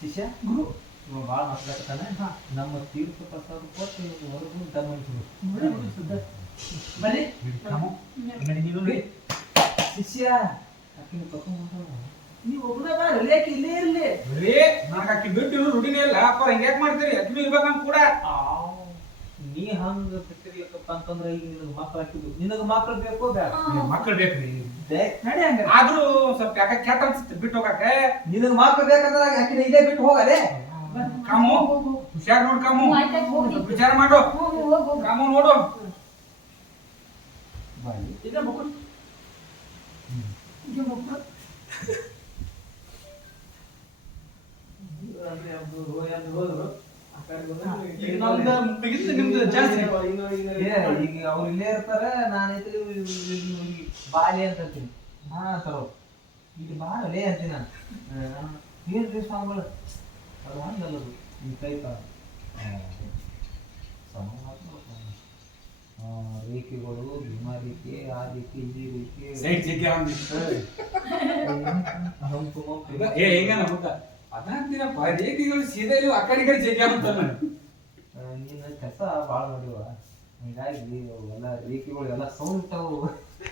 ಶಿಷ್ಯ ಗುರು ಇವ ಭಾಳ ಮಾತಾಡ್ತಾನೆ. ನಮ್ಮ ತೀರ್ಥ ಪ್ರಸಾದ ಕೊಟ್ಟು ಇವ್ನು ಹೊರಗು ಧರ್ಮ ಸುದ್ದ ಬರ್ರಿ ನಡಿ. ಶಿಷ್ಯ ಆಕಿನ ಕರ್ಕೊಂಡು ನೀವು ಒಬ್ಬನೇ ಬಾ ಲೇಖ ಇಲ್ಲೇ ಇರಲಿ. ರೇ ನನಗೆ ಆಕಿ ಬಿಟ್ಟು ರುಡಿನೇ ಇಲ್ಲ. ಅಪ್ಪ ಹಿಂಗ್ಯಾಕ್ ಮಾಡ್ತೀರಿ? ಅಕ್ಕಿ ಇರ್ಬೇಕಂತ ಕೂಡ. ನೀ ಹಂಗ ಬಿಟ್ಟಿರ್ಲಿಕ್ಕಪ್ಪ ಅಂತಂದ್ರೆ ಈಗ ನಿನಗೆ ಮಕ್ಕಳು ಹಾಕಿದ್ದು. ನಿನಗೆ ಮಕ್ಕಳು ಬೇಕೋ ಬೇಡ. ಮಕ್ಕಳು ಬೇಕ್ರಿ ನಡಿ ಹಂಗ ಆದ್ರೂ ಸ್ವಲ್ಪ ಯಾಕ ಕೆಟ್ಟ ಅನ್ಸುತ್ತೆ ಬಿಟ್ಟು ಹೋಗಕ್ಕೆ. ನಿನಗೆ ಮಾತ್ರ ಬೇಕಂದ್ರೆ ಅಕ್ಕಿ ಇದೇ ಬಿಟ್ಟು ಹೋಗಲೇ ಕಾಮು ಹುಷಾರ್ ನೋಡ್ ಕಾಮು. ವಿಚಾರ ಮಾಡು. ಕಾಮು ನೋಡು. ಮಕ್ಕಳು ಈಗ ಮಕ್ಕಳು ಈಗ ನಮ್ದು ಜಾಸ್ತಿ. ಏ, ಈಗ ಅವ್ರು ಇಲ್ಲೇ ಇರ್ತಾರ ನಾನೈತೆ ಬಾಲಿ ಅಂತ ಅಂತೀನಿ. ಹಾ ತರೋ ಇಲ್ಲಿ ಬಾರಲೇ ಅಂತೀನಿ ನಾನು. ಏನ್ರಿ ಸ್ವಾಮಿಗಳು ಅದು ಹಂಗಲ್ಲದು ಈ ಕೈ ತಾ ರೇಖೆಗಳು ಭೀಮಾ ರೇಖೆ ಆ ರೇಖೆ ಈ ರೇಖೆ. ಸೈಡ್ ಜಗ್ಗಿ ಅಂದಿ. ಹಂಪು ಮಂಪು. ಏ ಹೆಂಗ ನಮ್ಗ ಅದಂತೀನಪ್ಪ ರೇಖೆಗಳು ಸೀದಾ ಇಲ್ಲಿ ಆ ಕಡೆ ಈ ಕಡೆ ಜಗ್ಗಿ ಅಂತಾನೆ ಆ, ನೀನು ಕೆಲಸ ಭಾಳ ನೋಡಿವ ಹೀಗಾಗಿ ಎಲ್ಲ ರೇಖೆಗಳು ಎಲ್ಲ ಸೌಂಡ್ ಇರ್ತಾವು